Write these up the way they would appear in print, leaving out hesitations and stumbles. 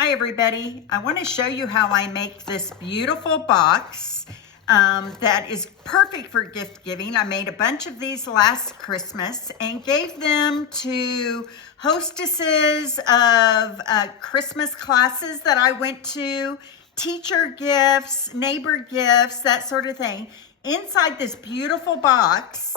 Hi everybody, I want to show you how I make this beautiful box that is perfect for gift giving. I made a bunch of these last Christmas and gave them to hostesses of Christmas classes that I went to, teacher gifts, neighbor gifts, that sort of thing. Inside this beautiful box,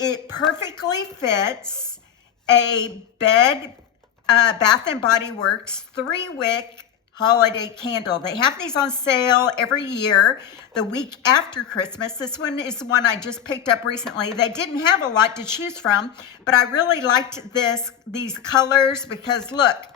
it perfectly fits a bed, Bath and Body Works 3-wick holiday candle. They have these on sale every year, the week after Christmas. This one is one I just picked up recently. They didn't have a lot to choose from, but I really liked these colors because look,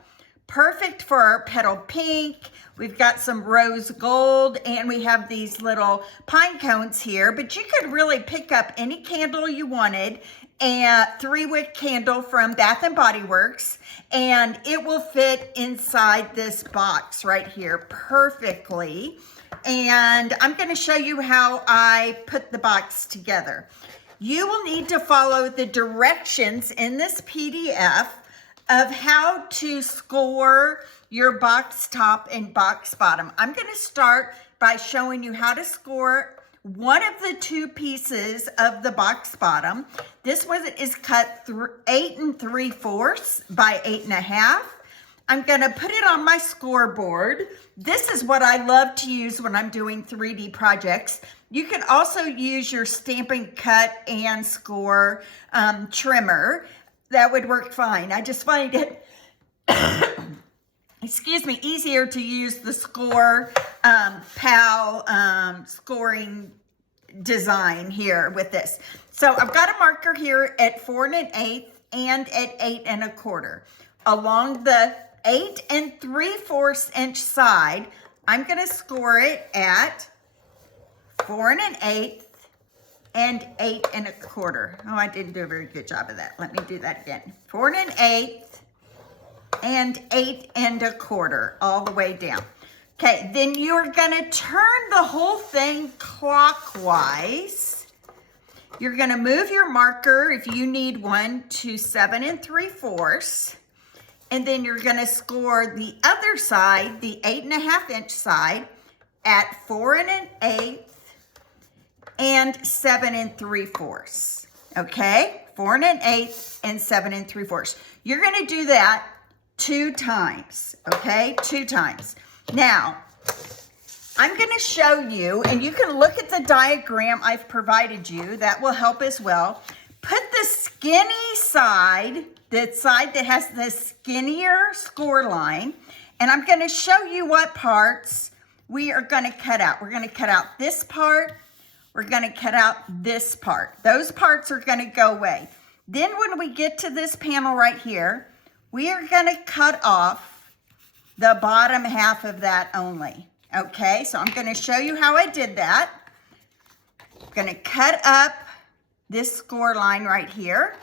perfect for petal pink. We've got some rose gold and we have these little pine cones here, but you could really pick up any candle you wanted, a 3-wick candle from Bath and Body Works, and it will fit inside this box right here perfectly. And I'm going to show you how I put the box together. You will need to follow the directions in this PDF of how to score your box top and box bottom. I'm going to start by showing you how to score one of the two pieces of the box bottom. This one is cut 8 3/4 by 8 1/2. I'm going to put it on my scoreboard. This is what I love to use when I'm doing 3D projects. You can also use your Stampin' Cut and Score trimmer. That would work fine. I just find it excuse me, easier to use the Score PAL scoring design here with this. So I've got a marker here at 4 1/8 and at 8 1/4. Along the 8 3/4 inch side, I'm going to score it at 4 1/8 and 8 1/4. Oh, I didn't do a very good job of that. Let me do that again. 4 1/8 and 8 1/4 all the way down. Okay, then you're gonna turn the whole thing clockwise. You're gonna move your marker, if you need one, to 7 3/4. And then you're gonna score the other side, the 8 1/2 inch side, at 4 1/8 and 7 3/4. Okay, 4 1/8 and 7 3/4. You're gonna do that 2 times, okay? 2 times. Now, I'm going to show you, and you can look at the diagram I've provided you. That will help as well. Put the skinny side, the side that has the skinnier score line, and I'm going to show you what parts we are going to cut out. We're going to cut out this part. We're going to cut out this part. Those parts are going to go away. Then when we get to this panel right here, we are going to cut off the bottom half of that only. Okay, so I'm going to show you how I did that. I'm going to cut up this score line right here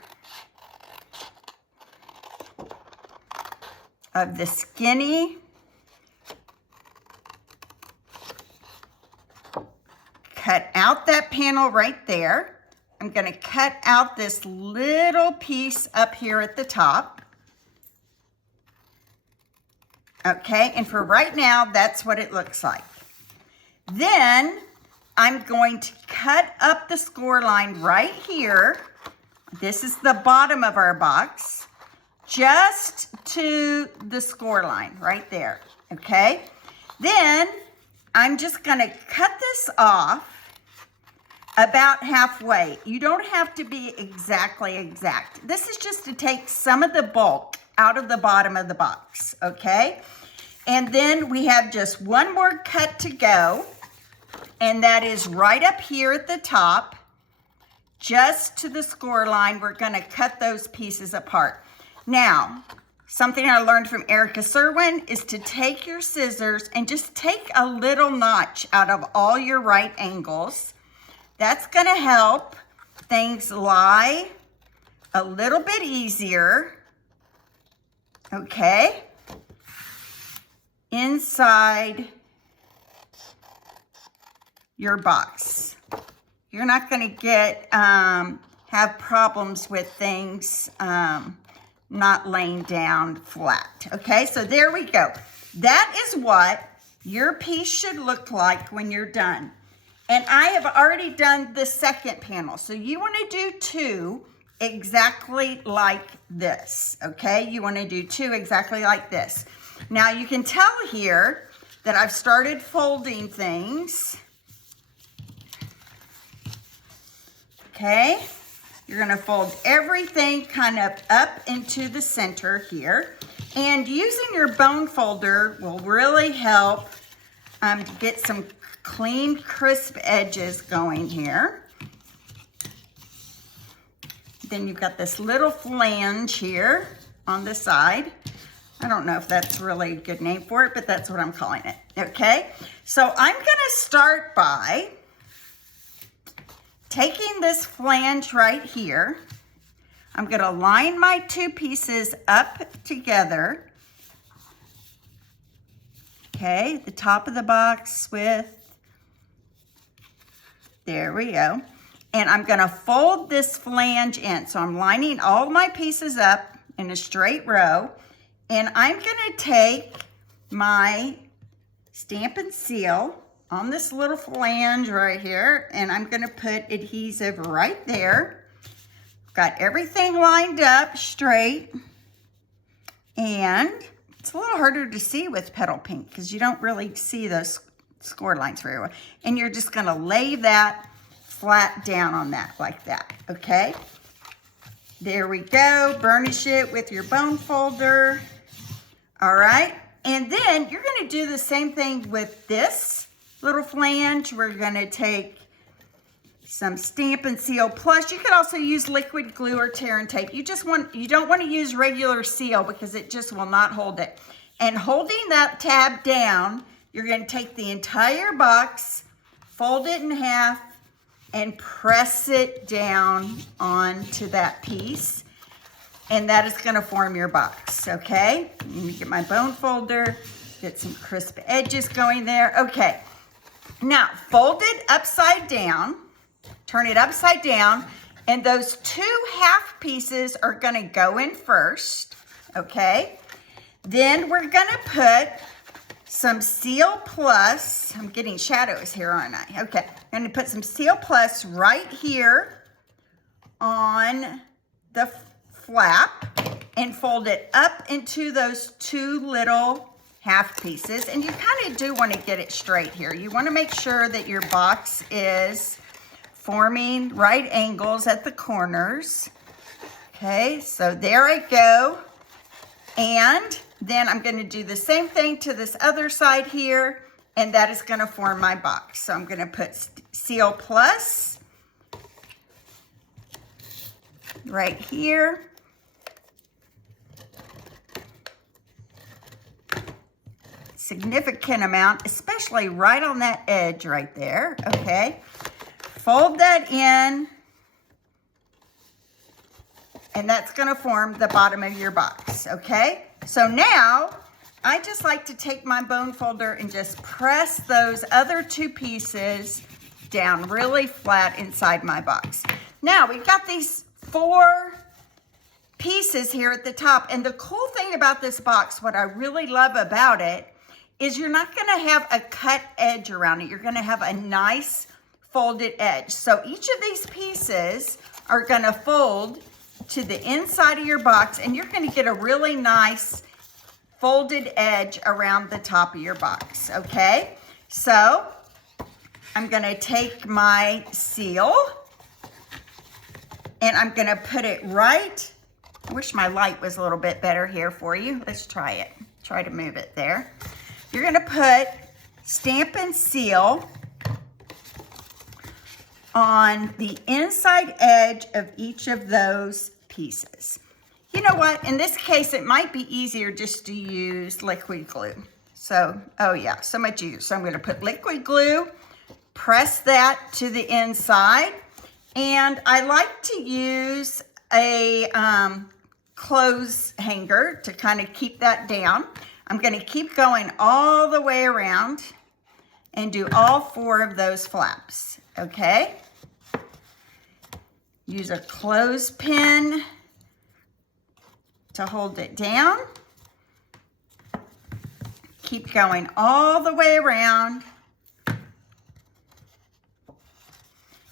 of the skinny. Cut out that panel right there. I'm going to cut out this little piece up here at the top. Okay, and for right now, that's what it looks like. Then I'm going to cut up the score line right here. This is the bottom of our box, just to the score line right there, okay? Then I'm just gonna cut this off about halfway. You don't have to be exactly exact. This is just to take some of the bulk out of the bottom of the box, okay? And then we have just one more cut to go, and that is right up here at the top, just to the score line. We're gonna cut those pieces apart. Now, something I learned from Erica Serwin is to take your scissors and just take a little notch out of all your right angles. That's gonna help things lie a little bit easier. Okay, inside your box. You're not going to have problems with things not laying down flat. Okay, so there we go. That is what your piece should look like when you're done. And I have already done the second panel. So you want to do 2 exactly like this. Okay, you want to do 2 exactly like this. Now you can tell here that I've started folding things. Okay, you're going to fold everything kind of up into the center here. And using your bone folder will really help to get some clean, crisp edges going here. Then you've got this little flange here on the side. I don't know if that's really a good name for it, but that's what I'm calling it. Okay, so I'm going to start by taking this flange right here. I'm going to line my 2 pieces up together. Okay, the top of the box with, there we go. And I'm going to fold this flange in. So I'm lining all my pieces up in a straight row. And I'm going to take my Stamp and Seal on this little flange right here. And I'm going to put adhesive right there. Got everything lined up straight. And it's a little harder to see with petal pink because you don't really see those score lines very well. And you're just going to lay that flat down on that like that. Okay. There we go. Burnish it with your bone folder. All right. And then you're going to do the same thing with this little flange. We're going to take some Stamp and Seal Plus. You could also use liquid glue or tear and tape. You don't want to use regular seal because it just will not hold it. And holding that tab down, you're going to take the entire box, fold it in half, and press it down onto that piece. And that is going to form your box, okay? Let me get my bone folder, get some crisp edges going there. Okay, now fold it upside down, turn it upside down, and those 2 half pieces are going to go in first, okay? Then we're going to put some Seal Plus. I'm getting shadows here, aren't I? Okay, I'm going to put some Seal Plus right here on the flap and fold it up into those 2 little half pieces. And you kind of do want to get it straight here. You want to make sure that your box is forming right angles at the corners. Okay, so there I go. And then I'm going to do the same thing to this other side here, and that is going to form my box. So I'm going to put Seal Plus right here. Significant amount, especially right on that edge right there, okay? Fold that in, and that's gonna form the bottom of your box, okay? So now, I just like to take my bone folder and just press those other 2 pieces down really flat inside my box. Now, we've got these 4 pieces here at the top, and the cool thing about this box, what I really love about it, is you're not gonna have a cut edge around it. You're gonna have a nice folded edge. So each of these pieces are gonna fold to the inside of your box, and you're gonna get a really nice folded edge around the top of your box, okay? So I'm gonna take my seal and I'm gonna put it right, I wish my light was a little bit better here for you. Let's try it, try to move it there. You're gonna put Stamp and Seal on the inside edge of each of those pieces. You know what, in this case, it might be easier just to use liquid glue. So, oh yeah, so much easier. So I'm gonna put liquid glue, press that to the inside, and I like to use a clothes hanger to kind of keep that down. I'm gonna keep going all the way around and do all 4 of those flaps, okay? Use a clothespin to hold it down. Keep going all the way around.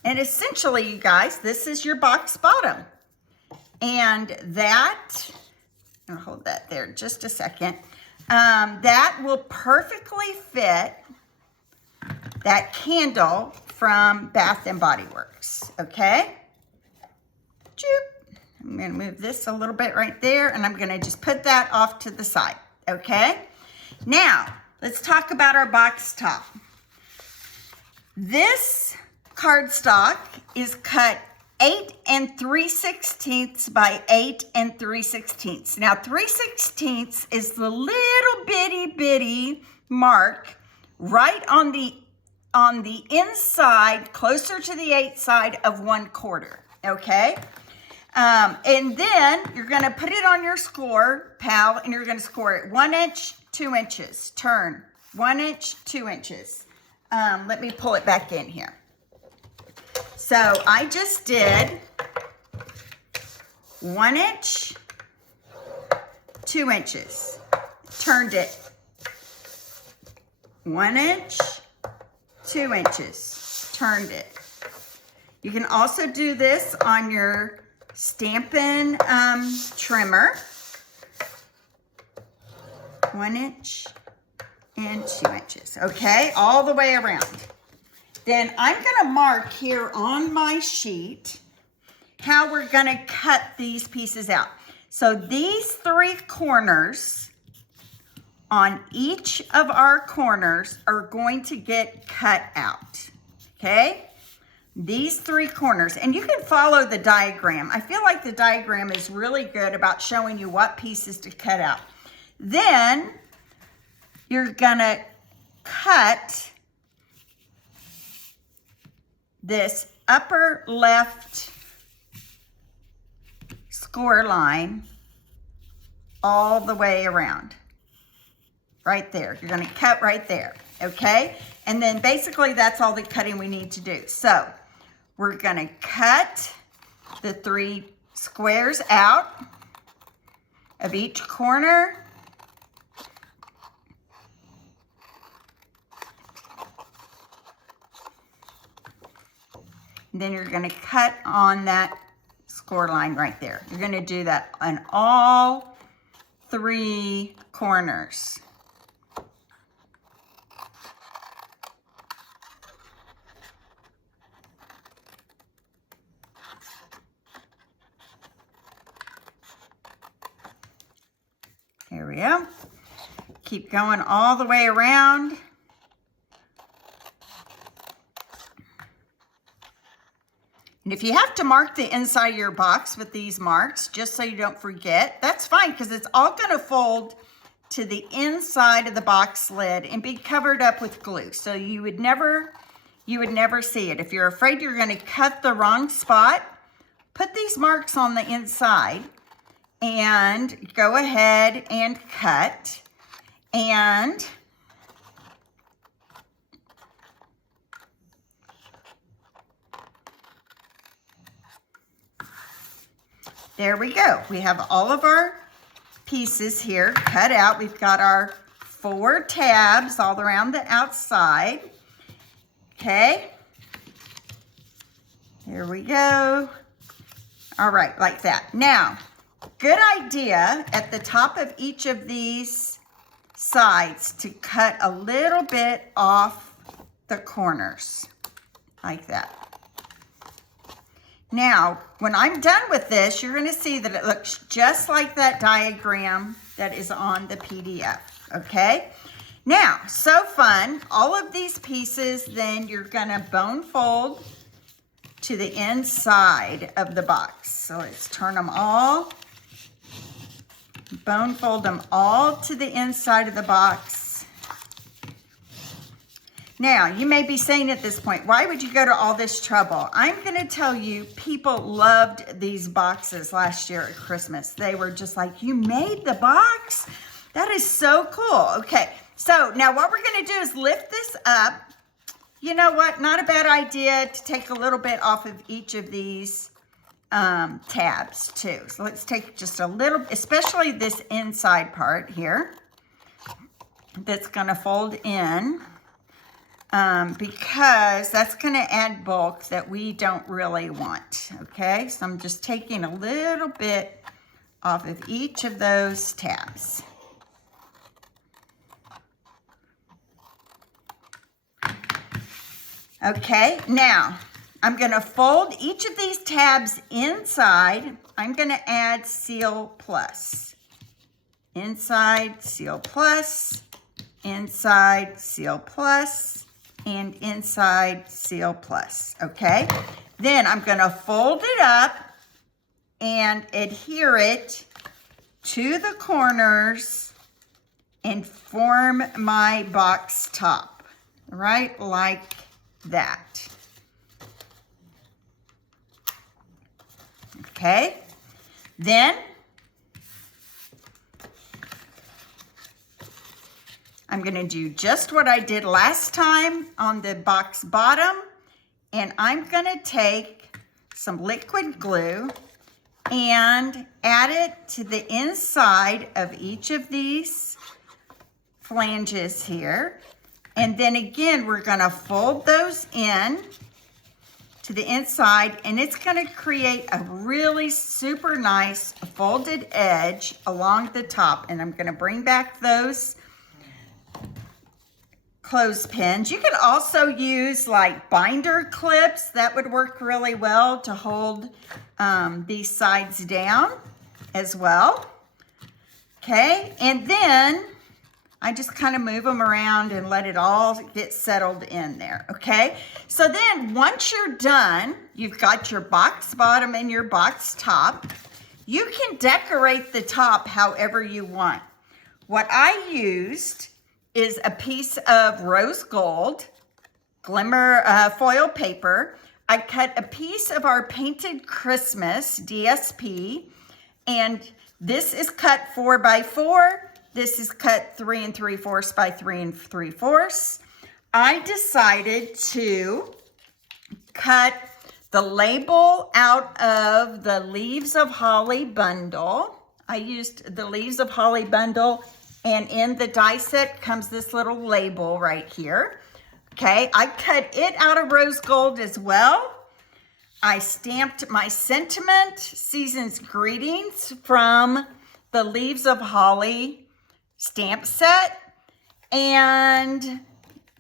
And essentially, you guys, this is your box bottom. And that, I'll hold that there just a second. That will perfectly fit that candle from Bath and Body Works, okay? Choop. I'm gonna move this a little bit right there, and I'm gonna just put that off to the side, okay? Now, let's talk about our box top. This cardstock is cut 8 3/16 by 8 3/16. Now 3/16 is the little bitty mark right on the inside, closer to the 8 side of 1/4, okay? And then you're gonna put it on your score pal, and you're gonna score it 1 inch, 2 inches, turn, 1 inch, 2 inches. Let me pull it back in here. So I just did 1 inch, 2 inches, turned it 1 inch, 2 inches, turned it. You can also do this on your Stampin' trimmer, 1 inch and 2 inches, okay, all the way around. Then I'm gonna mark here on my sheet how we're gonna cut these pieces out. So these 3 corners on each of our corners are going to get cut out, okay? These 3 corners, and you can follow the diagram. I feel like the diagram is really good about showing you what pieces to cut out. Then you're gonna cut this upper left score line all the way around. Right there. You're going to cut right there, okay? And then basically that's all the cutting we need to do. So we're going to cut the 3 squares out of each corner. Then you're going to cut on that score line right there. You're going to do that on all 3 corners. There we go. Keep going all the way around. And if you have to mark the inside of your box with these marks, just so you don't forget, that's fine, because it's all going to fold to the inside of the box lid and be covered up with glue. So you would never see it. If you're afraid you're going to cut the wrong spot, put these marks on the inside and go ahead and cut. And there we go. We have all of our pieces here cut out. We've got our 4 tabs all around the outside. Okay. There we go. All right, like that. Now, good idea at the top of each of these sides to cut a little bit off the corners, like that. Now, when I'm done with this, you're going to see that it looks just like that diagram that is on the PDF, okay? Now, so fun. All of these pieces, then you're going to bone fold to the inside of the box. So let's turn them all, bone fold them all to the inside of the box. Now, you may be saying at this point, why would you go to all this trouble? I'm going to tell you, people loved these boxes last year at Christmas. They were just like, you made the box? That is so cool. Okay, so now what we're going to do is lift this up. You know what? Not a bad idea to take a little bit off of each of these tabs too. So let's take just a little, especially this inside part here, that's going to fold in because that's going to add bulk that we don't really want. Okay, so I'm just taking a little bit off of each of those tabs. Okay, now I'm going to fold each of these tabs inside. I'm going to add Seal Plus. Inside, Seal Plus, inside, Seal Plus, and inside, Seal Plus, okay? Then I'm going to fold it up and adhere it to the corners and form my box top, right like that. Okay, then I'm going to do just what I did last time on the box bottom, and I'm going to take some liquid glue and add it to the inside of each of these flanges here. And then again, we're going to fold those in to the inside, and it's going to create a really super nice folded edge along the top. And I'm going to bring back those clothespins. You could also use like binder clips. That would work really well to hold these sides down as well. Okay, and then I just kind of move them around and let it all get settled in there, okay? So then once you're done, you've got your box bottom and your box top. You can decorate the top however you want. What I used is a piece of rose gold glimmer foil paper. I cut a piece of our Painted Christmas DSP, and this is cut 4 by 4. This is cut 3 3/4 by 3 3/4. I decided to cut the label out of the Leaves of Holly bundle. I used the Leaves of Holly bundle, and in the die set comes this little label right here. Okay, I cut it out of rose gold as well. I stamped my sentiment, Season's Greetings, from the Leaves of Holly stamp set, and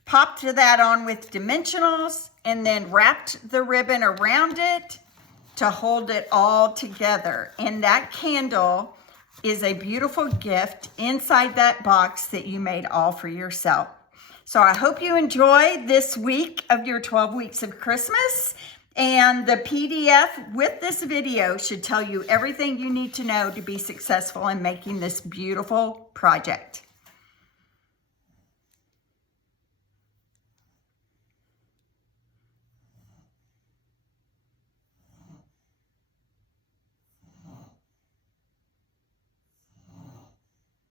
popped that on with dimensionals, and then wrapped the ribbon around it to hold it all together. And that candle is a beautiful gift inside that box that you made all for yourself. So I hope you enjoy this week of your 12 weeks of Christmas. And the PDF with this video should tell you everything you need to know to be successful in making this beautiful project.